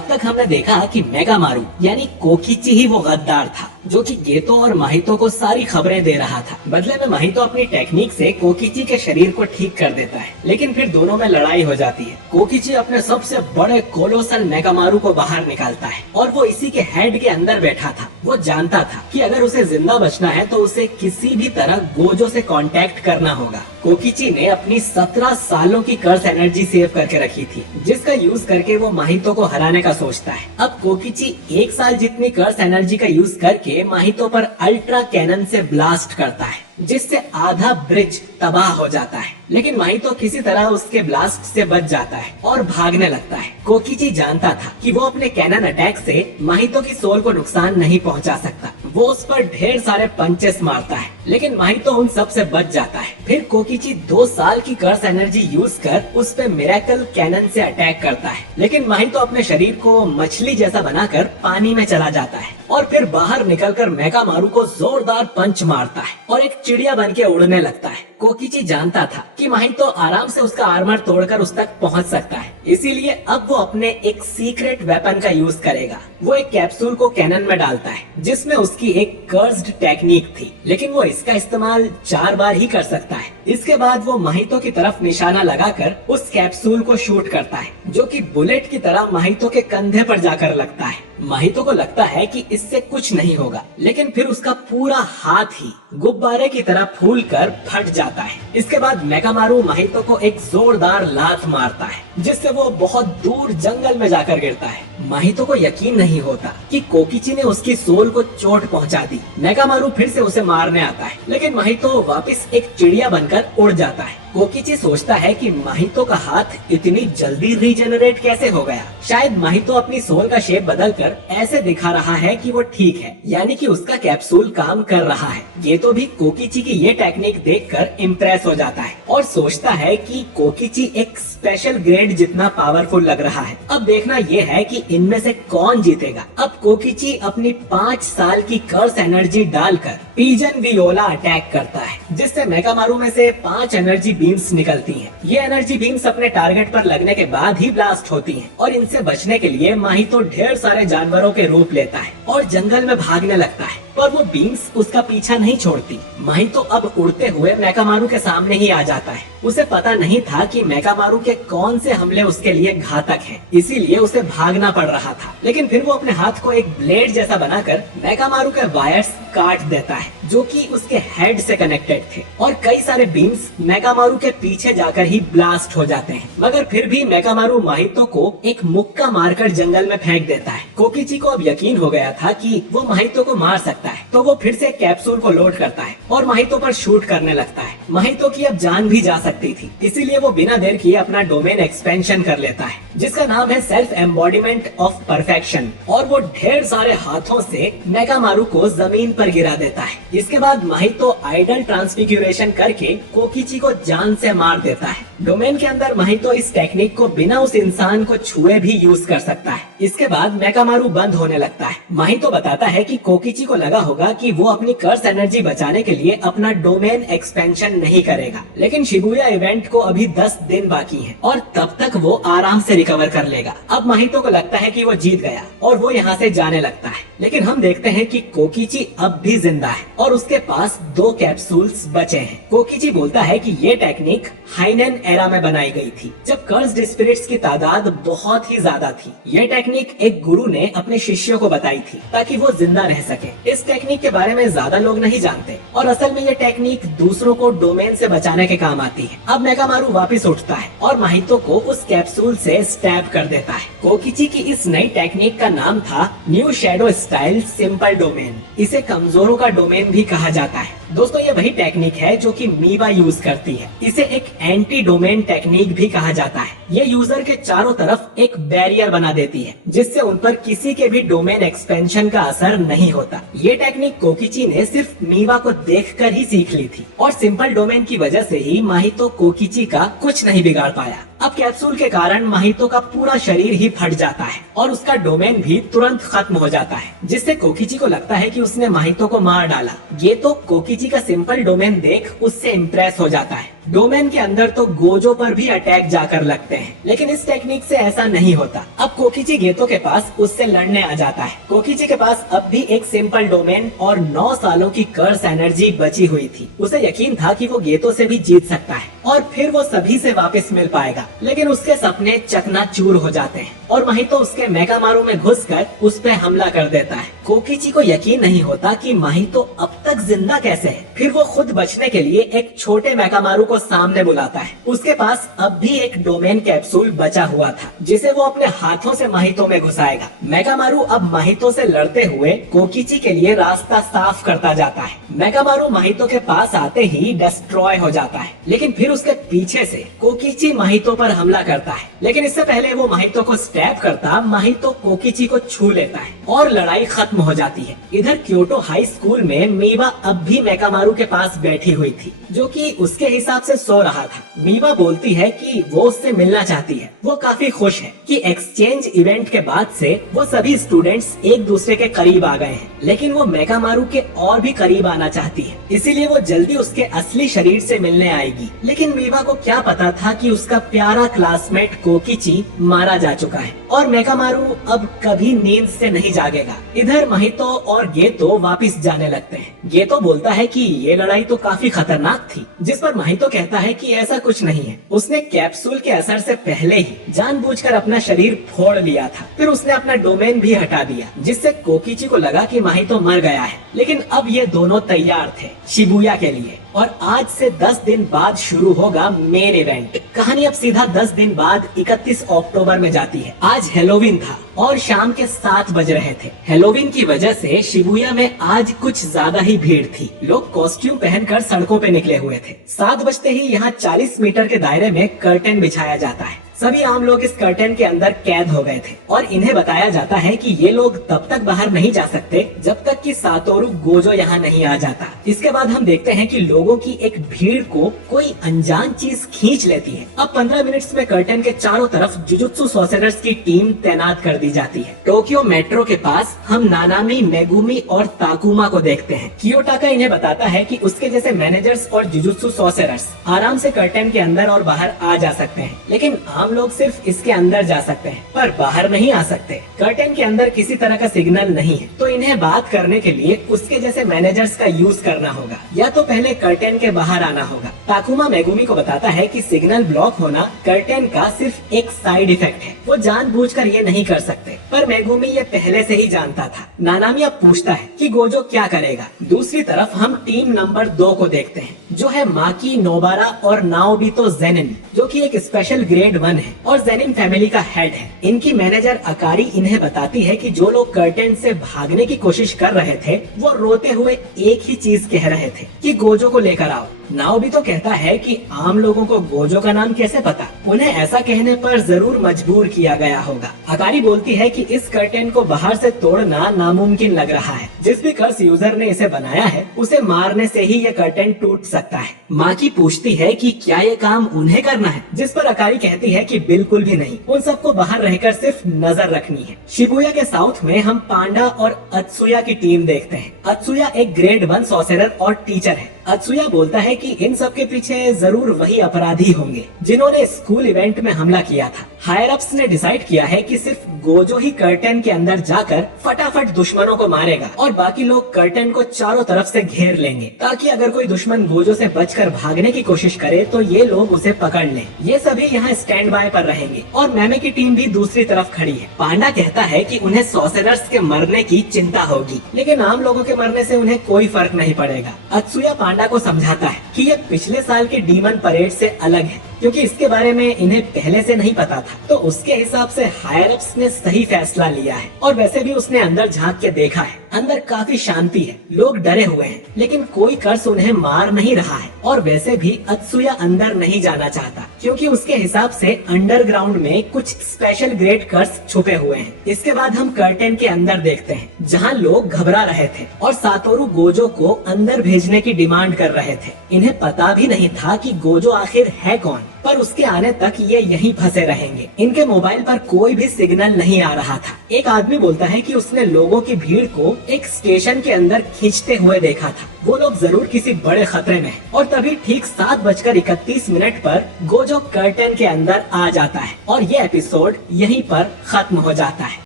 अब तक हमने देखा कि मेगामारू यानी कोकिची ही वो गद्दार था जो कि गेतो और माहितो को सारी खबरें दे रहा था। बदले में माहितो अपनी टेक्निक से कोकिची के शरीर को ठीक कर देता है, लेकिन फिर दोनों में लड़ाई हो जाती है। कोकिची अपने सबसे बड़े कोलोसल मेगामारू को बाहर निकालता है और वो इसी के हेड के अंदर बैठा था। वो जानता था कि अगर उसे जिंदा बचना है तो उसे किसी भी तरह गोजो से कांटेक्ट करना होगा। कोकिची ने अपनी 17 सालों की कर्स एनर्जी सेव करके रखी थी, जिसका यूज करके वो माहितो को हराने का सोचता है। अब कोकिची 1 साल जितनी कर्स एनर्जी का यूज करके माहितो पर अल्ट्रा कैनन से ब्लास्ट करता है, जिससे आधा ब्रिज तबाह हो जाता है। लेकिन माहितो किसी तरह उसके ब्लास्ट से बच जाता है और भागने लगता है। कोकिची जानता था कि वो अपने कैनन अटैक से माहितो की सोल को नुकसान नहीं पहुंचा सकता। वो उस पर ढेर सारे पंचेस मारता है, लेकिन माहितो उन सब से बच जाता है। फिर कोकिची 2 साल की कर्स एनर्जी यूज कर उस पे मिरेकल कैनन से अटैक करता है, लेकिन माहितो अपने शरीर को मछली जैसा बनाकर पानी में चला जाता है और फिर बाहर निकलकर मेगामारू को जोरदार पंच मारता है और एक चिड़िया बन के उड़ने लगता है। कोकिची जानता था कि माहितो आराम से उसका आर्मर तोड़कर उस तक पहुंच सकता है, इसीलिए अब वो अपने एक सीक्रेट वेपन का यूज करेगा। वो एक कैप्सूल को कैनन में डालता है जिसमें उसकी एक कर्स्ड टेक्निक थी, लेकिन वो इसका इस्तेमाल 4 बार ही कर सकता है। इसके बाद वो माहितो की तरफ निशाना लगाकर उस कैप्सूल को शूट करता है, जो कि बुलेट की तरह माहितो के कंधे पर जाकर लगता है। माहितो को लगता है कि इससे कुछ नहीं होगा, लेकिन फिर उसका पूरा हाथ ही गुब्बारे की तरह फूल कर फट जाता है। इसके बाद मेगामारू माहितो को एक जोरदार लात मारता है, जिससे वो बहुत दूर जंगल में जाकर गिरता है। माहितो को यकीन नहीं होता कि कोकिची ने उसकी सोल को चोट पहुंचा दी। मेगामारू फिर से उसे मारने आता है, लेकिन माहितो वापस एक चिड़िया बनकर उड़ जाता है। कोकिची सोचता है कि माहितो का हाथ इतनी जल्दी रीजेनरेट कैसे हो गया। शायद माहितो अपनी सोल का शेप बदलकर ऐसे दिखा रहा है कि वो ठीक है, यानी कि उसका कैप्सूल काम कर रहा है। ये तो भी कोकिची की ये टेक्निक देखकर इम्प्रेस हो जाता है और सोचता है कि कोकिची एक स्पेशल ग्रेड जितना पावरफुल लग रहा है। अब देखना ये है कि इनमें से कौन जीतेगा। अब कोकिची अपनी 5 साल की कर्स एनर्जी डालकर पिजन वियोला अटैक करता है, जिससे मेगामारू में से 5 एनर्जी बीम्स निकलती हैं। ये एनर्जी बीम्स अपने टारगेट पर लगने के बाद ही ब्लास्ट होती हैं और इनसे बचने के लिए माहितो ढेर सारे जानवरों के रूप लेता है और जंगल में भागने लगता है, पर वो बीम्स उसका पीछा नहीं छोड़ती। माहितो अब उड़ते हुए मेगामारू के सामने ही आ जाता है। उसे पता नहीं था कि मेगामारू के कौन से हमले उसके लिए घातक हैं, इसीलिए उसे भागना पड़ रहा था। लेकिन फिर वो अपने हाथ को एक ब्लेड जैसा बनाकर मेगामारू के वायर्स काट देता है, जो कि उसके हेड से कनेक्टेड थे, और कई सारे बीम्स मेगामारू के पीछे जाकर ही ब्लास्ट हो जाते हैं। मगर फिर भी मेगामारू माहितो को एक मुक्का मारकर जंगल में फेंक देता है। कोकिची को अब यकीन हो गया था कि वो माहितो को मार सकता है, तो वो फिर से कैप्सूल को लोड करता है और माहितो पर शूट करने लगता है। माहितो की अब जान भी जा सकती थी, इसीलिए वो बिना देर किए अपना डोमेन एक्सपेंशन कर लेता है, जिसका नाम है सेल्फ एम्बॉडीमेंट ऑफ परफेक्शन, और वो ढेर सारे हाथों से मेगामारू को जमीन पर गिरा देता है। इसके बाद माहितो आइडल ट्रांसफिग्यूरेशन करके कोकिची को जान से मार देता है। डोमेन के अंदर माहितो इस टेक्निक को बिना उस इंसान को छुए भी यूज कर सकता है। इसके बाद मेगामारू बंद होने लगता है। माहितो बताता है कि कोकिची को लगा होगा कि वो अपनी कर्स एनर्जी बचाने के लिए अपना डोमेन एक्सपेंशन नहीं करेगा, लेकिन शिबुया इवेंट को अभी 10 दिन बाकी हैं और तब तक वो आराम से रिकवर कर लेगा। अब माहितो को लगता है कि वो जीत गया और वो यहाँ से जाने लगता है, लेकिन हम देखते हैं कि कोकिची अब भी जिंदा है और उसके पास 2 कैप्सूल्स बचे हैं। कोकिची बोलता है कि ये टेक्निक हाइनेन एरा में बनाई गई थी, जब कर्स्ड स्पिरिट्स की तादाद बहुत ही ज्यादा थी। ये टेक्निक एक गुरु ने अपने शिष्यों को बताई थी ताकि वो जिंदा रह सके। इस टेक्निक के बारे में ज्यादा लोग नहीं जानते और असल में ये टेक्निक दूसरों को डोमेन से बचाने के काम आती है। अब मेगामारू वापस उठता है और माहितो को उस कैप्सूल से स्टैब कर देता है। कोकिची की इस नई टेक्निक का नाम था new shadow style simple domain. इसे कमजोरों का डोमेन भी कहा जाता है। दोस्तों, ये वही टेक्निक है जो कि मीवा यूज करती है। इसे एक एंटी डोमेन टेक्निक भी कहा जाता है। ये यूजर के चारों तरफ एक बैरियर बना देती है, जिससे उन पर किसी के भी डोमेन एक्सपेंशन का असर नहीं होता। ये टेक्निक कोकिची ने सिर्फ मीवा को देखकर ही सीख ली थी और सिंपल डोमेन की वजह से ही माहितो कोकिची का कुछ नहीं बिगाड़ पाया। अब कैप्सूल के कारण माहितो का पूरा शरीर ही फट जाता है और उसका डोमेन भी तुरंत खत्म हो जाता है, जिससे कोकिची को लगता है कि उसने माहितो को मार डाला। ये तो कोकिची का सिंपल डोमेन देख उससे इम्प्रेस हो जाता है। डोमेन के अंदर तो गोजो पर भी अटैक जाकर लगते हैं, लेकिन इस टेक्निक से ऐसा नहीं होता। अब कोकिची गेतो के पास उससे लड़ने आ जाता है। कोकिची के पास अब भी एक सिंपल डोमेन और 9 सालों की कर्स एनर्जी बची हुई थी। उसे यकीन था कि वो गेतो से भी जीत सकता है और फिर वो सभी से वापस मिल पाएगा, लेकिन उसके सपने चकनाचूर हो जाते हैं और माहितो उसके मेकामारू में घुसकर उस पे हमला कर देता है। कोकिची को यकीन नहीं होता कि माहितो अब तक जिंदा कैसे है। फिर वो खुद बचने के लिए एक छोटे मेकामारू को सामने बुलाता है। उसके पास अब भी एक डोमेन कैप्सूल बचा हुआ था, जिसे वो अपने हाथों से माहितो में घुसाएगा। मेकामारू अब माहितो से लड़ते हुए कोकिची के लिए रास्ता साफ करता जाता है। मेकामारू माहितो के पास आते ही डिस्ट्रॉय हो जाता है, लेकिन फिर उसके पीछे से कोकिची माहितो पर हमला करता है। लेकिन इससे पहले वो माहितो को स्टैब करता माहितो कोकिची को छू लेता है और लड़ाई खत्म हो जाती है। इधर क्योटो हाई स्कूल में मीवा अब भी मेकामारू के पास बैठी हुई थी, जो कि उसके हिसाब से सो रहा था। मीवा बोलती है कि वो उससे मिलना चाहती है। वो काफी खुश है कि एक्सचेंज इवेंट के बाद से वो सभी स्टूडेंट्स एक दूसरे के करीब आ गए हैं, लेकिन वो मेकामारू के और भी करीब आना चाहती है, इसीलिए वो जल्दी उसके असली शरीर से मिलने आएगी। लेकिन मीवा को क्या पता था कि उसका प्यारा क्लासमेट कोकिची मारा जा चुका है और मेकामारू अब कभी नींद से नहीं जागेगा। इधर माहितो और गेतो वापस जाने लगते हैं। गेतो बोलता है कि ये लड़ाई तो काफी खतरनाक थी, जिस पर माहितो कहता है कि ऐसा कुछ नहीं है। उसने कैप्सूल के असर से पहले ही जानबूझकर अपना शरीर फोड़ लिया था। फिर उसने अपना डोमेन भी हटा दिया, जिससे कोकिची को लगा कि माहितो मर गया है। लेकिन अब ये दोनों तैयार थे शिबुया के लिए और आज से 10 दिन बाद शुरू होगा मेन इवेंट। कहानी अब सीधा 10 दिन बाद 31 अक्टूबर में जाती है। आज हेलोवीन था और शाम के 7 बज रहे थे। हेलोवीन की वजह से शिबुया में आज कुछ ज्यादा ही भीड़ थी। लोग कॉस्ट्यूम पहनकर सड़कों पे निकले हुए थे। 7 बजते ही यहाँ 40 मीटर के दायरे में कर्टेन बिछाया जाता है। सभी आम लोग इस कर्टेन के अंदर कैद हो गए थे और इन्हें बताया जाता है कि ये लोग तब तक बाहर नहीं जा सकते जब तक कि सातोरु गोजो यहाँ नहीं आ जाता। इसके बाद हम देखते हैं कि लोगों की एक भीड़ को कोई अनजान चीज खींच लेती है। अब 15 मिनट्स में कर्टेन के चारों तरफ जुजुत्सु सॉर्सरर्स की टीम तैनात कर दी जाती है। टोक्यो मेट्रो के पास हम नानामी, मेगुमी और ताकुमा को देखते हैं। कियोटाका इन्हें बताता है कि उसके जैसे मैनेजर्स और जुजुत्सु सॉर्सरर्स आराम से कर्टेन के अंदर और बाहर आ जा सकते हैं, लेकिन आम लोग सिर्फ इसके अंदर जा सकते हैं पर बाहर नहीं आ सकते। कर्टेन के अंदर किसी तरह का सिग्नल नहीं है, तो इन्हें बात करने के लिए उसके जैसे मैनेजर्स का यूज करना होगा या तो पहले कर्टेन के बाहर आना होगा। ताकुमा मेगुमी को बताता है कि सिग्नल ब्लॉक होना कर्टेन का सिर्फ एक साइड इफेक्ट है, वो जानबूझकर ये नहीं कर सकते, पर मेगुमी ये पहले से ही जानता था। नानामी अब पूछता है कि गोजो क्या करेगा। दूसरी तरफ हम टीम नंबर 2 को देखते हैं, जो है माकी, नोबारा और नाओबितो जेनिन, जो कि एक स्पेशल ग्रेड 1 है और जेनिन फैमिली का हेड है। इनकी मैनेजर अकारी इन्हें बताती है कि जो लोग कर्टेन से भागने की कोशिश कर रहे थे वो रोते हुए एक ही चीज कह रहे थे कि गोजो को लेकर आओ। नाओबितो कहता है कि आम लोगों को गोजो का नाम कैसे पता, उन्हें ऐसा कहने पर जरूर मजबूर किया गया होगा। अकारी बोलती है कि इस कर्टेन को बाहर से तोड़ना नामुमकिन लग रहा है। जिस भी कर्स यूजर ने इसे बनाया है उसे मारने से ही ये कर्टेन टूट सकता है। माकी पूछती है कि क्या ये काम उन्हें करना है, जिस पर अकारी कहती है कि बिल्कुल भी नहीं, उन सबको बाहर रहकर सिर्फ नजर रखनी है। शिबुया के साउथ में हम पांडा और अत्सुया की टीम देखते हैं। अत्सुया एक ग्रेड 1 सॉर्सरर और टीचर है। अत्सुया बोलता है कि इन सब के पीछे जरूर वही अपराधी होंगे जिन्होंने स्कूल इवेंट में हमला किया था। हायर अप्स ने डिसाइड किया है कि सिर्फ गोजो ही कर्टेन के अंदर जाकर फटाफट दुश्मनों को मारेगा और बाकी लोग कर्टेन को चारों तरफ से घेर लेंगे, ताकि अगर कोई दुश्मन गोजो से बचकर भागने की कोशिश करे तो ये लोग उसे पकड़ लें। ये सभी यहाँ स्टैंड बाय पर रहेंगे और मैमे की टीम भी दूसरी तरफ खड़ी है। पांडा कहता है कि उन्हें सॉर्सरर्स के मरने की चिंता होगी, लेकिन आम लोगों के मरने से उन्हें कोई फर्क नहीं पड़ेगा। अत्सुया पांडा को समझाता है कि ये पिछले साल के डीमन परेड से अलग है, क्योंकि इसके बारे में इन्हें पहले से नहीं पता था, तो उसके हिसाब से हायर अप्स ने सही फैसला लिया है। और वैसे भी उसने अंदर झांक के देखा है, अंदर काफी शांति है, लोग डरे हुए हैं, लेकिन कोई कर्स उन्हें मार नहीं रहा है। और वैसे भी अत्सुया अंदर नहीं जाना चाहता, क्योंकि उसके हिसाब से अंडरग्राउंड में कुछ स्पेशल ग्रेड कर्स छुपे हुए हैं। इसके बाद हम कर्टेन के अंदर देखते हैं, जहाँ लोग घबरा रहे थे और सातोरु गोजो को अंदर भेजने की डिमांड कर रहे थे। इन्हें पता भी नहीं था कि गोजो आखिर है कौन। पर उसके आने तक ये यहीं फंसे रहेंगे। इनके मोबाइल पर कोई भी सिग्नल नहीं आ रहा था। एक आदमी बोलता है कि उसने लोगों की भीड़ को एक स्टेशन के अंदर खींचते हुए देखा था। वो लोग जरूर किसी बड़े खतरे में हैं। और तभी ठीक 7:31 पर गोजो कर्टन के अंदर आ जाता है और ये एपिसोड यहीं पर खत्म हो जाता है।